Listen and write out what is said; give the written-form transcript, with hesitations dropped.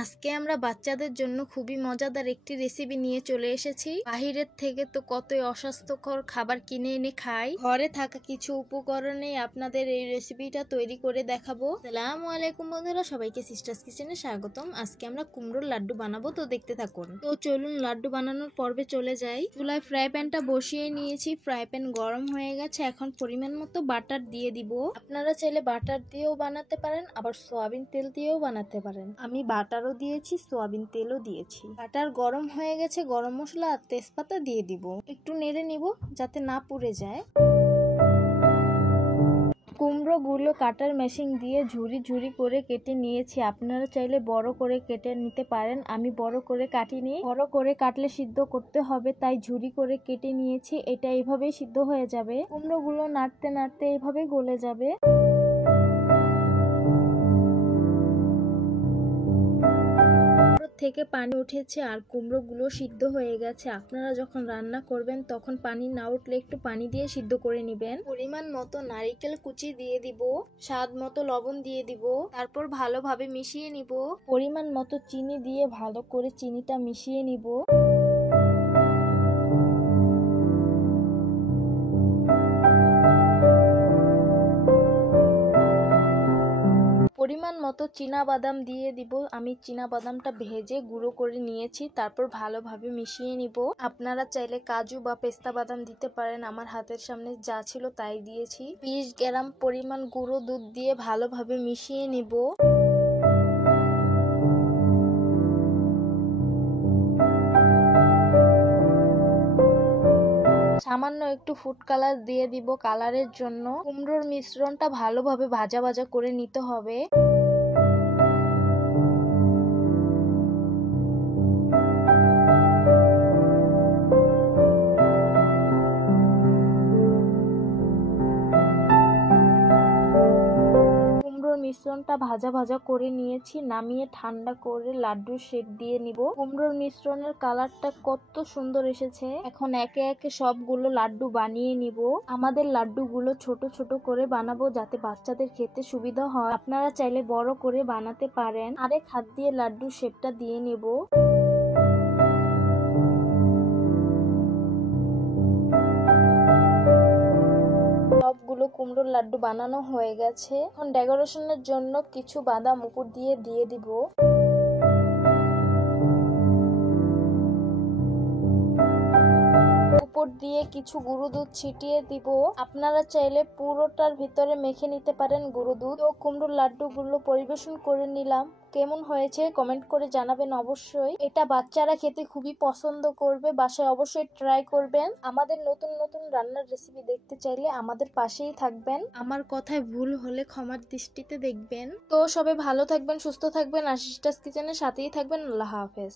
আজকে আমরা বাচ্চাদের জন্য খুবই মজাদার একটি রেসিপি নিয়ে চলে এসেছি। বাহিরের থেকে তো কতই অস্বাস্থ্যকর খাবার কিনে এনে খাই, ঘরে থাকা কিছু উপকরণে আপনাদের এই রেসিপিটা তৈরি করে দেখাবো। আসসালামু আলাইকুম বন্ধুরা, সবাইকে সিস্টার্স কিচেনে স্বাগতম। আজকে আমরা কুমড়োর লাড্ডু বানাবো, তো দেখতে থাকুন। তো চলুন লাড্ডু বানানোর পর্বে চলে যাই। চুলায় ফ্রাই প্যানটা বসিয়ে নিয়েছি, ফ্রাই প্যান গরম হয়ে গেছে। এখন পরিমাণ মতো বাটার দিয়ে দিব। আপনারা চাইলে বাটার দিয়েও বানাতে পারেন, আবার সয়াবিন তেল দিয়েও বানাতে পারেন। আমি বাটারও দিয়েছি, সয়াবিন তেলও দিয়েছি। বাটার গরম হয়ে গেছে, গরম মশলা আর তেজপাতা দিয়ে দিব। একটু নেড়ে নিব যাতে না পুড়ে যায়। কুমড়ো গুলো কাটার মেশিন দিয়ে ঝুরি ঝুরি করে কেটে নিয়েছি। আপনারা চাইলে বড় করে কেটে নিতে পারেন, আমি বড় করে কাটিনি। বড় করে কাটলে সিদ্ধ করতে হবে, তাই ঝুরি করে কেটে নিয়েছি। এটা এইভাবেই সিদ্ধ হয়ে যাবে। কুমড়ো গুলো নাড়তে নাড়তে এইভাবে গলে যাবে। থেকে পানি উঠেছে আর কুমড়ো গুলো সিদ্ধ হয়ে গেছে। আপনারা যখন রান্না করবেন তখন পানি না উঠলে একটু পানি দিয়ে সিদ্ধ করে নেবেন। পরিমাণ মতো নারিকেল কুচি দিয়ে দিব, স্বাদ মতো লবণ দিয়ে দিব, তারপর ভালোভাবে মিশিয়ে নিব। পরিমাণ মতো চিনি দিয়ে ভালো করে চিনিটা মিশিয়ে নিব। পরিমাণ মতো চীনা বাদাম দিয়ে দিব। আমি চীনা বাদামটা ভেজে গুঁড়ো করে নিয়েছি, তারপর ভালোভাবে মিশিয়ে নিব। আপনারা চাইলে কাজু বা পেস্তা বাদাম দিতে পারেন, আমার হাতের সামনে যা ছিল তাই দিয়েছি। 20 গ্রাম পরিমাণ গুঁড়ো দুধ দিয়ে ভালোভাবে মিশিয়ে নিব। সামান্য একটু ফুড কালার দিয়ে দিব কালারের জন্য। কুমড়োর মিশ্রণটা ভালোভাবে ভাজা ভাজা করে নিতে হবে। মিশ্রণটা ভাজা ভাজা করে নিয়েছি, নামিয়ে ঠান্ডা করে লাড্ডুর শেপ দিয়ে নিব। কুমড়োর মিশ্রণের কালারটা কত সুন্দর এসেছে। এখন একে একে সবগুলো লাড্ডু বানিয়ে নিব। আমাদের লাড্ডুগুলো ছোট ছোট করে বানাবো যাতে বাচ্চাদের খেতে সুবিধা হয়। আপনারা চাইলে বড় করে বানাতে পারেন। আরেক হাত দিয়ে লাড্ডুর শেপটা দিয়ে নেব। সবগুলো কুমড়োর লাড্ডু বানানো হয়ে গেছে। এখন ডেকোরেশনের জন্য কিছু বাদাম উপর দিয়ে দিব। উপর দিয়ে কিছু গুঁড়ো দুধ ছিটিয়ে দিব। আপনারা চাইলে পুরোটার ভিতরে মেখে নিতে পারেন গুঁড়ো দুধ। তো কুমড়োর লাড্ডুগুলো পরিবেশন করে নিলাম। কেমন হয়েছে কমেন্ট করে জানাবেন অবশ্যই। এটা বাচ্চারা খেতে খুবই পছন্দ করবে, বাসায় অবশ্যই ট্রাই করবেন। আমাদের নতুন নতুন রান্নার রেসিপি দেখতে চাইলে আমাদের পাশেই থাকবেন। আমার কথায় ভুল হলে ক্ষমার দৃষ্টিতে দেখবেন। তো সবাই ভালো থাকবেন, সুস্থ থাকবেন আর সিস্টার্স কিচেনের সাথেই থাকবেন। আল্লাহ হাফেজ।